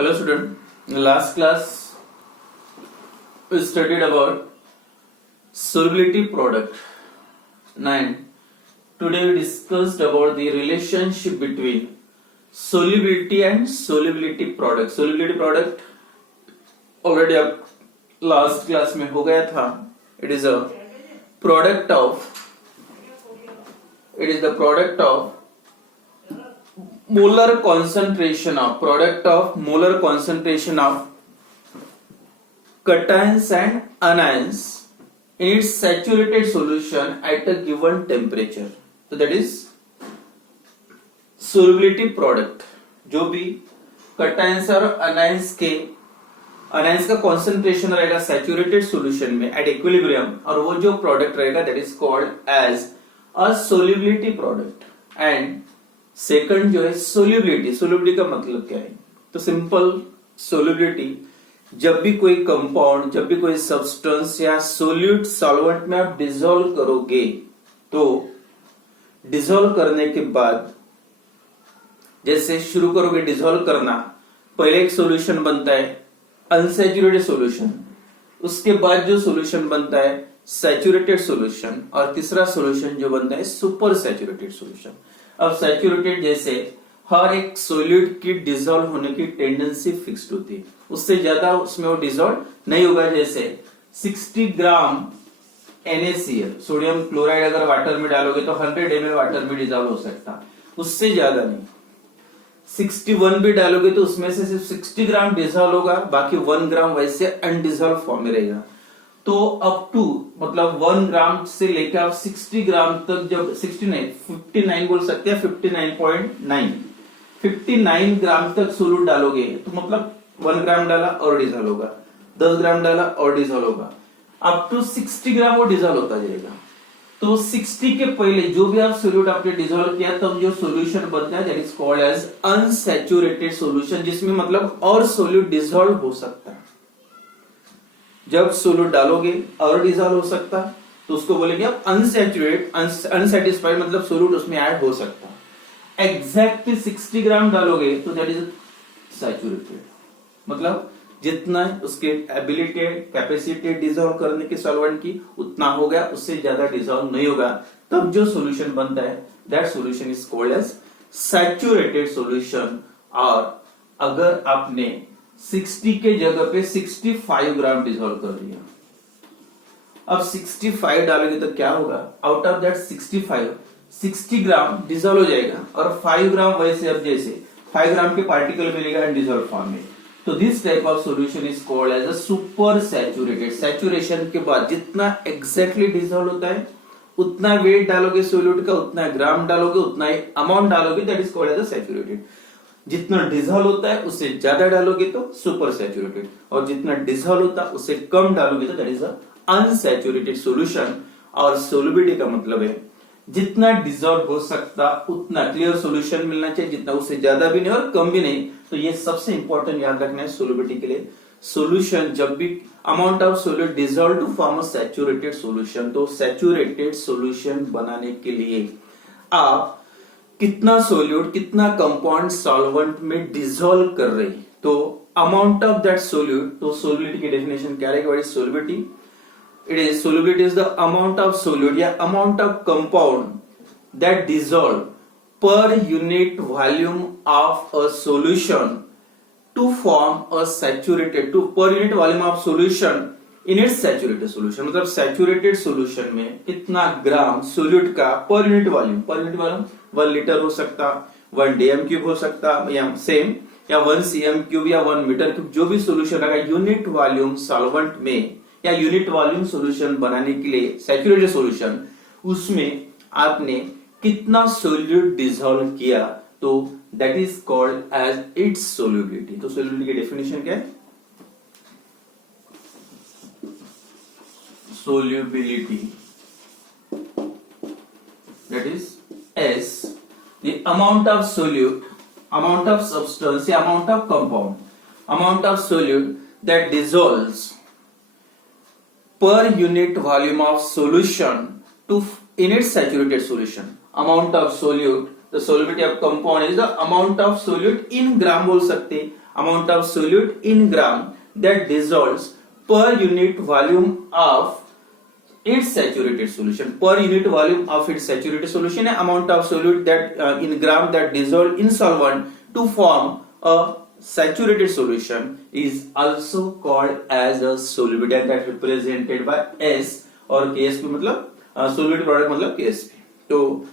Hello student, in the last class we studied about solubility product 9. Today we discussed about the relationship between solubility and solubility product. Solubility product already आप last class में हो गया था. It is the product of molar concentration of cations and anions in its saturated solution at a given temperature. So that is solubility product. जो भी cations और anions का concentration रहेगा saturated solution में at equilibrium, और वो जो product रहेगा that is called as a solubility product. And second जो है सोल्यूबिलिटी का मतलब क्या है? तो सिंपल सोल्यूबिलिटी, जब भी कोई कंपाउंड, जब भी कोई सब्सटेंस या सोल्यूट सॉल्वेंट में आप डिसॉल्व करोगे, तो डिसॉल्व करने के बाद जैसे शुरू करोगे डिसॉल्व करना, पहले एक सॉल्यूशन बनता है अनसैचुरेटेड सॉल्यूशन, उसके बाद जो सॉल्यूशन बनता है सैचुरेटेड सॉल्यूशन, और तीसरा सॉल्यूशन जो बनता है सुपर सैचुरेटेड सॉल्यूशन. अब सैचुरेटेड जैसे हर एक सॉल्यूट की डिसॉल्व होने की टेंडेंसी फिक्स्ड होती है, उससे ज्यादा उसमें वो डिसॉल्व नहीं होगा. जैसे 60 ग्राम NaCl सोडियम क्लोराइड अगर वाटर में डालोगे तो 100 ml वाटर में डिसॉल्व हो सकता, उससे ज्यादा नहीं. 61 भी डालोगे तो उसमें से सिर्फ 60 ग्राम डिसॉल्व होगा, बाकी 1 ग्राम वैसे अनडिसॉल्व फॉर्म में रहेगा. तो अप टू मतलब 1 ग्राम से लेकर आप 60 ग्राम तक, जब 59 बोल सकते हैं, 59 ग्राम तक सोल्यूट डालोगे तो मतलब 1 ग्राम डाला और डिसॉल्व होगा, 10 ग्राम डाला और डिसॉल्व होगा, अप टू 60 ग्राम वो डिसॉल्व होता जाएगा. तो 60 के पहले जो भी आप सोल्यूट आपने डिसॉल्व किया तब जो सोल्यूशन बनता है that is called as unsaturated solution, जिसमें मतलब और सोल्यूट डिसॉल्व हो सकता है. जब सोल्यूट डालोगे और डिसॉल्व हो सकता तो उसको बोलेंगे आप अनसैचुरेटेड, अनसैटिस्फाइड मतलब सोल्यूट उसमें ऐड हो सकता. एग्जैक्टली 60 ग्राम डालोगे तो दैट इज सैचुरेटेड, मतलब जितना उसके एबिलिटी कैपेसिटी डिसॉल्व करने की सॉल्वेंट की उतना हो गया, उससे ज्यादा डिसॉल्व नहीं होगा. तब जो सॉल्यूशन बनता है that solution is called as saturated solution. और अगर आपने 60 के जगह पे 65 ग्राम डिसॉल्व कर दिया, अब 65 डालोगे तो क्या होगा? Out of that 60 gram dissolve हो जाएगा और 5 ग्राम वैसे, अब जैसे 5 ग्राम के पार्टिकल मिलेगा अनडिसॉल्व फॉर्म में. तो this type of solution is called as a super saturated. Saturation के बाद जितना एग्जैक्टली डिसॉल्व होता है उतना वेट डालोगे सोल्यूट का, उतना ग्राम डालोगे, उतना अमाउंट डालोगे, that is called as a saturated. जितना डिसॉल्व होता है उससे ज्यादा डालोगे तो सुपर सैचुरेटेड, और जितना डिसॉल्व होता है उससे कम डालोगे तो दैट इज अनसैचुरेटेड सॉल्यूशन. और सोल्युबिलिटी का मतलब है जितना डिसॉल्व हो सकता उतना क्लियर सॉल्यूशन मिलना चाहिए, जितना उससे ज्यादा भी नहीं और कम भी नहीं. तो ये सबसे इंपॉर्टेंट याद रखना है सोल्युबिलिटी के लिए. सॉल्यूशन जब भी amount of solute dissolve to form a saturated solution, तो सैचुरेटेड सॉल्यूशन बनाने के लिए आप कितना सोल्यूट, कितना कंपाउंड सॉल्वेंट में डिसॉल्व कर रही, तो अमाउंट ऑफ दैट सोल्यूट. तो सोल्युबिलिटी की डेफिनेशन क्या रहेगी? What is solubility? It is solubility is the amount of solute या amount of compound that dissolve per unit volume of a solution to form a saturated, to per unit volume of solution in its saturated solution. मतलब saturated solution में कितना ग्राम solute का पर unit volume 1 litre हो सकता, 1 DM cube हो सकता, या सेम या 1 CM क्यूब या 1 मीटर क्यूब, जो भी सोल्यूशन रहेगा यूनिट वॉल्यूम सॉल्वेंट में या यूनिट वॉल्यूम सोल्यूशन बनाने के लिए सैचुरेटेड सोल्यूशन, उसमें आपने कितना सोल्यूट डिसॉल्व किया, तो that is called as its solubility. तो सोल्युबिलिटी की डेफिनेशन क्या है? Solubility, that is S, the amount of solute, amount of substance, amount of compound, amount of solute that dissolves per unit volume of solution to in its saturated solution. Amount of solute, the solubility of compound is the amount of solute in gram बोल सकते, amount of solute in gram that dissolves per unit volume of its saturated solution. Per unit volume of its saturated solution, amount of solute that in gram that dissolve in solvent to form a saturated solution is also called as a solubility, and that represented by S और KSP, मतलब solubility product मतलब KSP। तो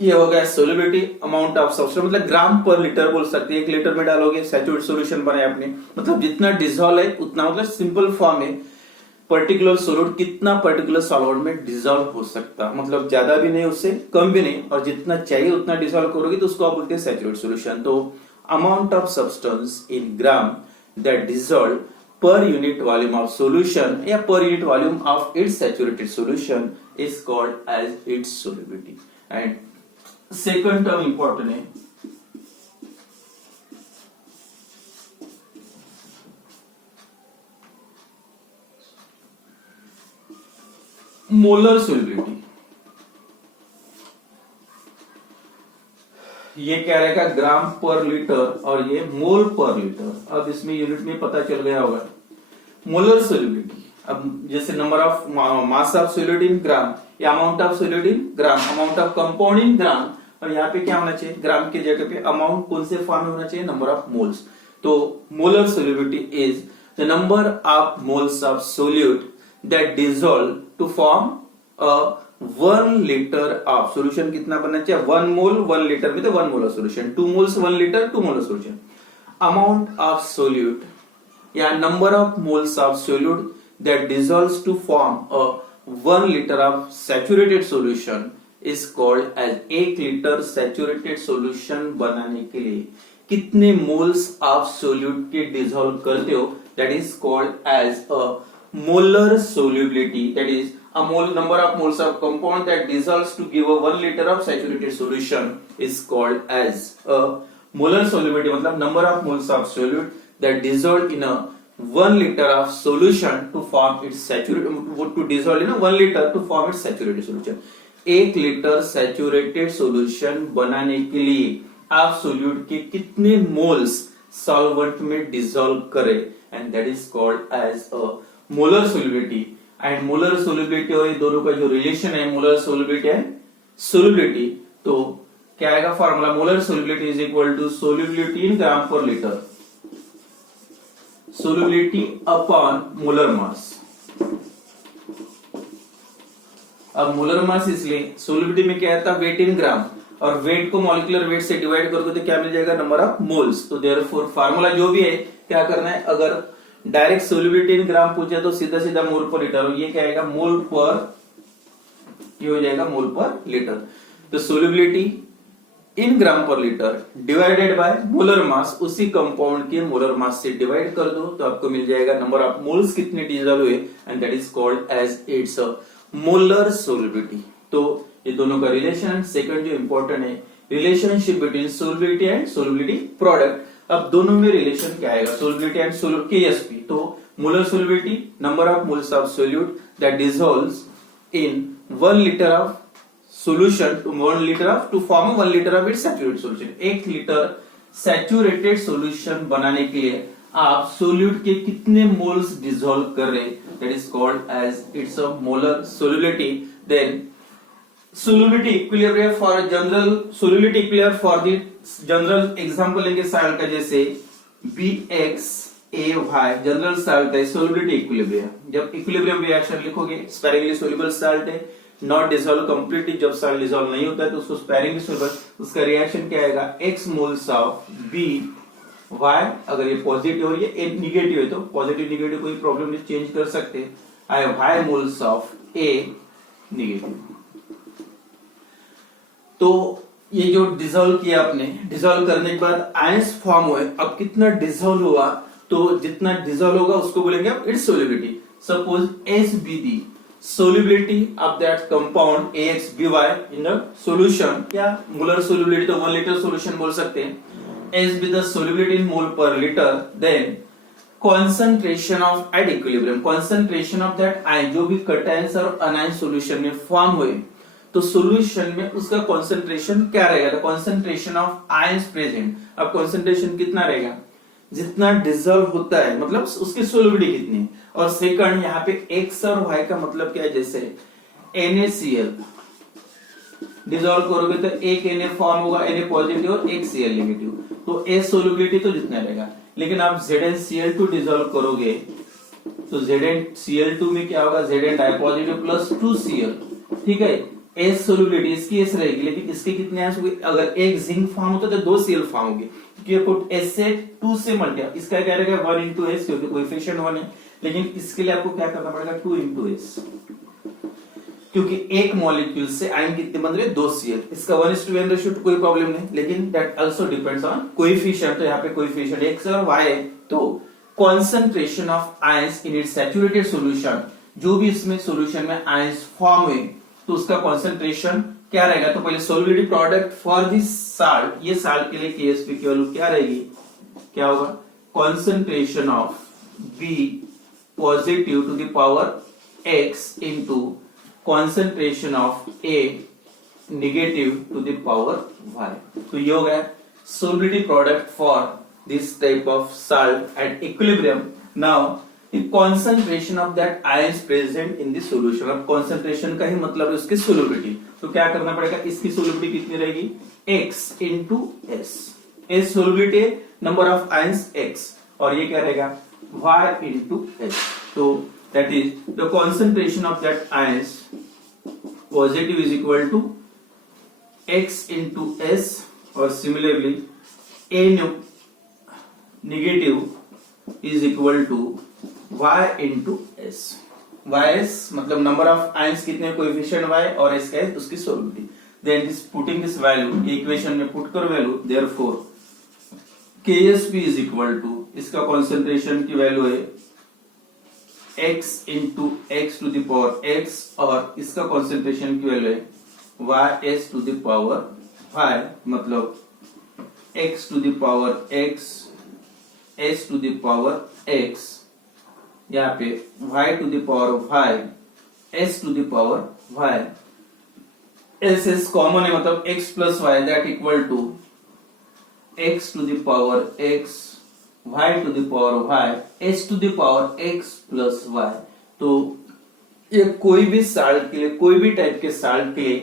ये हो गया solubility, amount of substance मतलब ग्राम per litre बोल सकते हैं। 1 लीटर में डालोगे सैचुरेटेड सॉल्यूशन बनाया आपने, मतलब जितना डिसॉल्व है उतना, मतलब सिंपल फॉर्म में पर्टिकुलर सोल्यूट कितना पर्टिकुलर सॉल्वेंट में डिसॉल्व हो सकता, मतलब ज्यादा भी नहीं उससे कम भी नहीं, और जितना चाहिए उतना डिसॉल्व करोगे तो उसको आप बोलते हैं सैचुरेटेड सॉल्यूशन। तो amount of substance in gram that dissolve per unit volume of solution या per unit volume of its saturated solution is called as its solubility। and second term important है, molar solubility। ये क्या रहेगा, ग्राम per litre, और ये मोल पर litre. अब इसमें यूनिट में पता चल गया होगा। मोलर सोल्यूबिलिटी, अब जैसे number of mass of solute in gram या amount of solute in gram, amount of compound in gram, और यहाँ पे क्या होना चाहिए, ग्राम की जगह पे अमाउंट कौन से फॉर्म में होना चाहिए, नंबर ऑफ मोल्स। तो molar solubility is the number of moles of solute that dissolve to form a 1 litre of solution. कितना बनना चाहिए, 1 मोल 1 लीटर में, तो 1 molar solution. 2 moles 1 litre 2 molar solution. Amount of solute या number of moles of solute that dissolves to form a 1 litre of saturated solution is called as. 1 litre saturated solution बनाने के लिए कितने मोल्स ऑफ सोल्यूट के dissolve करते हो, that is called as a molar solubility. That is a mole number of moles of compound that dissolves to give a 1 liter of saturated solution is called as a molar solubility, मतलब number of moles of solute that dissolve in a 1 liter of solution to form its saturated, to dissolve in a 1 liter to form its saturated solution। 1 litre saturated solution बनाने के लिए आप solute के कितने moles solvent में dissolve करें, and that is called as a molar solubility. And molar solubility और ये दोनों का जो रिलेशन है, मोलर सोल्यूबिलिटी एंड सोल्यूबिलिटी, तो क्या आएगा formula, molar solubility is equal to solubility in gram per litre, solubility upon molar mass. अब मोलर मास इसलिए, सोल्यूबिलिटी में क्या आता है, वेट इन ग्राम, और वेट को मॉलिक्यूलर वेट से डिवाइड करोगे तो क्या मिल जाएगा, नंबर ऑफ मोल्स। तो देयरफॉर फार्मूला जो भी है क्या करना है, अगर डायरेक्ट सोल्यूबिलिटी इन ग्राम पूछे तो सीधा सीधा मोल पर लीटर, ये क्या आएगा, मोल पर, ये हो जाएगा मोल पर लीटर। तो solubility in gram per litre divided by molar mass, उसी कंपाउंड के मोलर मास से डिवाइड कर दो तो आपको मिल जाएगा नंबर ऑफ मोल्स कितने डिसॉल्व हुए, and that is called as its molar solubility. तो ये दोनों का रिलेशन। सेकंड जो इंपॉर्टेंट है, relationship between solubility and solubility product. अब दोनों में रिलेशन क्या आएगा, सोल्यूबिलिटी एंड सोल्यूट KSP। तो molar solubility, number of moles of solute that dissolves in 1 litre of solution to 1 liter of to form 1 liter of its saturated solution। 1 litre saturated solution बनाने के लिए आप solute के कितने moles dissolve कर रहे हैं, that is called as its a molar solubility. Then solubility equilibrium for general, solubility equilibrium for the general example लेंगे साल्ट का, जैसे BXAY जनरल साल्ट है, सोल्यूबिलिटी इक्विलिब्रियम। जब इक्विलिब्रियम रिएक्शन लिखोगे, स्पेरिंगली सोल्यूबल साल्ट है, नॉट डिसॉल्व कंप्लीटली, जब salt dissolve नहीं होता है तो उसको स्पेरिंगली सोल्यूबल, उसका रिएक्शन क्या आएगा, X मोल्स ऑफ BY, अगर ये पॉजिटिव हो, ये निगेटिव है तो पॉजिटिव निगेटिव कोई प्रॉब्लम नहीं, चेंज कर सकते हैं, Y moles of A negative. तो ये जो डिसॉल्व किया आपने, डिसॉल्व करने के बाद आयंस फॉर्म हुए, अब कितना डिसॉल्व हुआ, तो जितना डिसॉल्व होगा उसको बोलेंगे आप it's solubility. Suppose SBD solubility of that compound AXBY in a solution, या मोलर solubility तो 1 liter solution बोल सकते हैं। SB the solubility in mole per liter, then concentration of at equilibrium, concentration of that ion, जो भी cations और anion solution में form हुए तो solution में उसका concentration क्या रहेगा, the concentration of ions present। अब concentration कितना रहेगा, जितना डिजोल्व होता है मतलब उसकी सोलिबिलिटी कितनी है। और सेकंड यहाँ पे एक्स और वाई का मतलब क्या है, जैसे NaCl डिजोल्व करोगे तो एक Na फॉर्म होगा, Na पॉजिटिव और एक Cl नेगेटिव, तो A सोलिबिलिटी तो जितना रहेगा। लेकिन आप ZnCl2 डिजोल्व करोगे तो ZnCl2 में क्या होगा, Zn die positive plus 2Cl, ठीक है। एस सोलिबिलिटी इसकी एस रहेगी, लेकिन इसके कितने आयंस होंगे, अगर एक जिंक फॉर्म होता तो 2 Cl फॉर्म होंगे, क्योंकि एस से 2 से मल्टीप्लाई, इसका क्या रहेगा 1 इंटू एस, क्योंकि कोएफिशिएंट 1 है। लेकिन इसके लिए आपको क्या करना पड़ेगा 2 इंटू एस, क्योंकि एक मॉलिक्यूल से आयन कितने बन रहे 2 Cl, इसका 1:n रेशियो कोई प्रॉब्लम नहीं, लेकिन that also depends on coefficient. तो यहाँ पे कोएफिशिएंट x और y है, तो concentration of ions in its saturated solution, जो भी इसमें सॉल्यूशन में आयंस फॉर्म हुए तो उसका कॉन्सेंट्रेशन क्या रहेगा। तो पहले solubility product for this salt, ये साल्ट के लिए Ksp की वैल्यू क्या रहेगी, क्या होगा, concentration of B positive to the power x into concentration of A negative to the power y। तो ये हो गया solubility product for this type of salt at equilibrium. Now the concentration of that ions present in the solution, अब concentration का ही मतलब है उसकी solubility, तो क्या करना पड़ेगा, इसकी solubility कितनी रहेगी x into s, s solubility number of ions x, और ये क्या रहेगा y into s, तो that is the concentration of that ions positive is equal to x into s, और similarly a negative is equal to y into s, ys मतलब number of ions कितने, coefficient y, और s का है उसकी solubility. Then this putting this value equation में put कर value, therefore Ksp is equal to, इसका कंसंट्रेशन की वैल्यू है x into x to the power x, और इसका कंसंट्रेशन की वैल्यू है ys to the power y, मतलब x to the power x, s to the power x, यहाँ पे y to the power y, s to the power y, s common है मतलब x plus y, that equal to x to the power x, y to the power y, s to the power x plus y। तो ये कोई भी salt के लिए, कोई भी टाइप के साल्ट के लिए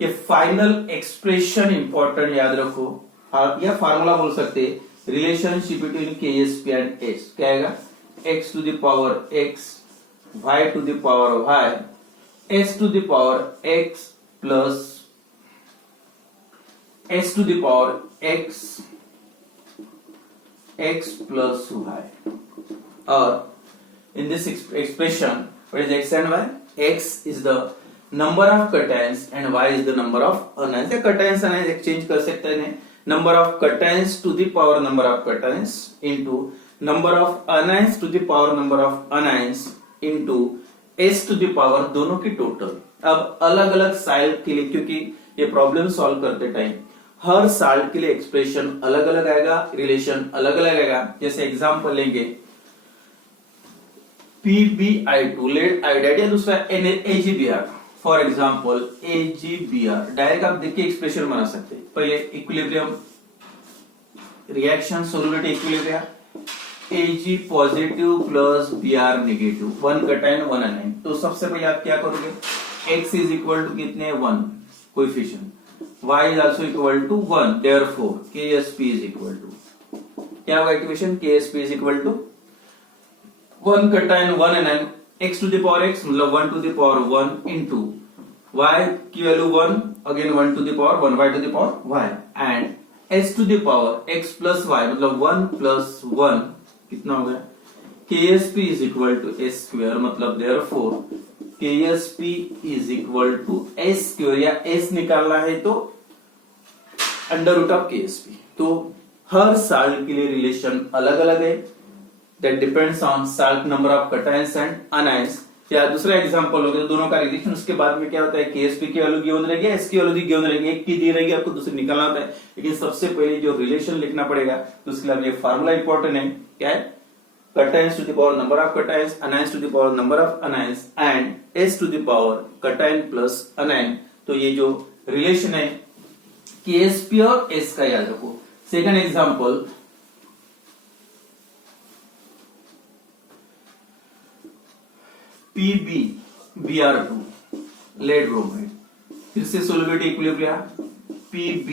ये फाइनल एक्सप्रेशन इंपॉर्टेंट याद रखो, या फार्मूला बोल सकते हैं, relationship between Ksp and s क्या आएगा, x to the power x, y to the power y, s to the power x plus s to the power x, x plus y। और in this expression what is x and y, x is the number of cations and y is the number of anions, या cations anions exchange कर सकते हैं, number of cations to the power number of cations into number of anions to the power number of anions into s to the power दोनों की total. अब अलग अलग salt के लिए, क्योंकि ये प्रॉब्लम सॉल्व करते टाइम हर साल्ट के लिए एक्सप्रेशन अलग अलग आएगा, रिलेशन अलग अलग आएगा। जैसे एग्जांपल लेंगे PbI2 लेड आयोडाइड, या दूसरा AgBr, for example AgBr, direct आप देख के एक्सप्रेशन बना सकते हैं। पहले equilibrium reaction solubility equilibrium, Ag positive plus Br negative, 1 cation 1 anion. तो सबसे पहले आप क्या करोगे, x इज इक्वल टू कितने 1 coefficient, y is also equal to 1, therefore Ksp is equal to, क्या होगा equation, Ksp is equal to 1 cation 1 anion, x to the power x मतलब 1 to the power 1 into y की value 1, again 1 to the power 1, y to the power y, and s to the power x plus y मतलब 1 plus 1 कितना हो गया, Ksp is equal to s square, मतलब therefore Ksp is equal to s square, या s निकालना है तो under root of Ksp। तो हर साल्ट के लिए रिलेशन अलग अलग है, that depends on salt number of cations and anions. या दूसरा एग्जांपल हो गया दोनों का रिलेशन, उसके बाद में क्या होता है, Ksp की वैल्यू गिवन रहेगी, s की वैल्यू गिवन रहेगी, एक की दी रहेगी, आपको दूसरी निकालना होता है। लेकिन सबसे पहले जो रिलेशन लिखना पड़ेगा, तो उसके लिए ये फार्मूला इंपॉर्टेंट है, क्या है, cations to the power number of cations, anions to the power number of anions, and s to the power cation plus anion। तो ये जो रिलेशन है Ksp और s का याद रखो। Second example PbBr2 lead bromide, फिर से solubility equilibrium Pb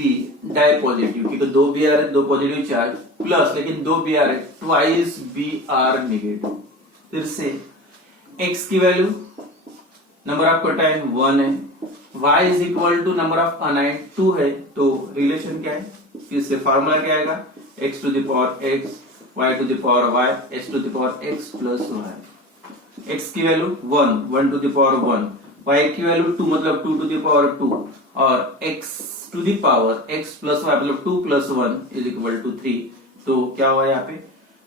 di positive, क्योंकि दो Br है, दो पॉजिटिव चार्ज प्लस, लेकिन दो Br है, ट्वाइस Br नेगेटिव। फिर से x की वैल्यू नंबर ऑफ कैटायन 1 है, y is equal to number of anion 2 है, तो रिलेशन क्या है, फिर से फार्मूला क्या आएगा, x to the power x, y to the power y, s to the power x plus y। x की value 1 to the power 1, y की वैल्यू 2 मतलब 2 टू द पावर 2, और x to the power x plus y मतलब 2 plus 1 is equal to 3। तो क्या हुआ यहाँ पे,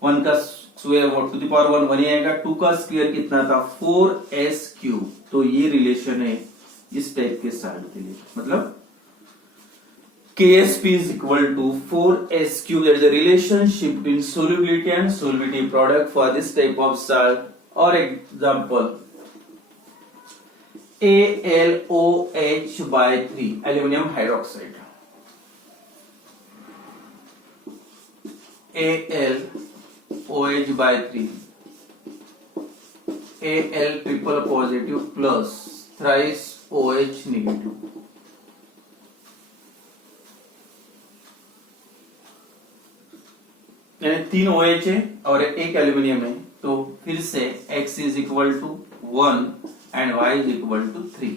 1 का स्क्वायर टू द पावर 1 ही आएगा, 2 का स्क्वायर कितना था 4s³। तो ये रिलेशन है इस टाइप के सॉल्ट के लिए, मतलब KSP is equal to 4s³। There is a relationship between solubility and solubility product for this type of salt. Or example, AlOH/3 aluminum hydroxide, AlOH/3, Al triple positive plus thrice OH negative। यानी 3 OH है और एक aluminium है, तो फिर से x is equal to 1 and y is equal to 3।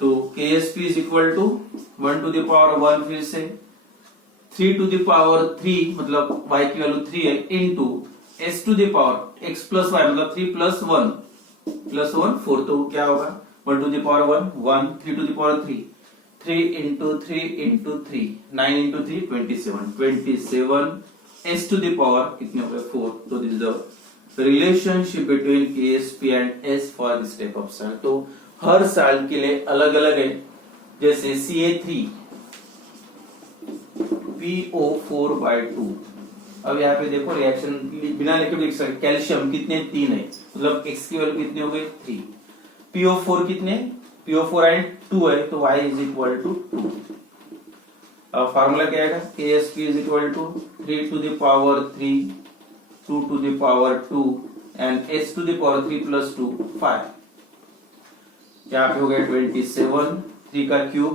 तो KSP is equal to 1 to the power 1, फिर से 3 टू द पावर 3 मतलब y की वैल्यू 3 है, into s to the power x plus y मतलब 3 प्लस 1 4। तो क्या होगा 1 to the power 1 3 to the power 3 3 into 3 into 3 9 into 3 27 s to the power कितने हो गए 4। तो this is the relationship between KSP and S for this type of salt. तो हर salt के लिए अलग अलग है, जैसे Ca3 PO4/2। अब यहाँ पे देखो रिएक्शन बिना लिखे लिख सकते, कैल्शियम कितने 3 है, मतलब x की वैल्यू कितनी हो गई 3, PO4 कितने PO4 एंड 2 है, तो y इज इक्वल टू 2। अब फार्मूला क्या आएगा, KSP is equal to 3 to the power 3 2 to the power 2 and s to the power 3 plus 2 5। यहाँ पे हो गया 27, 3 का क्यूब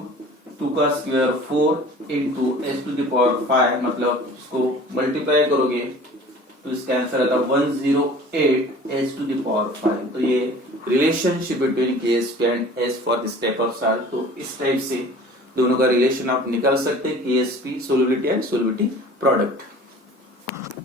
2 का square 4 into s to the power 5, मतलब इसको मल्टीप्लाई करोगे तो इसका आंसर आता 108 s टू द पावर 5। तो ये relationship between KSP and S for this type of salt. तो इस टाइप से दोनों का रिलेशन आप निकाल सकते हैं, KSP solubility and solubility product.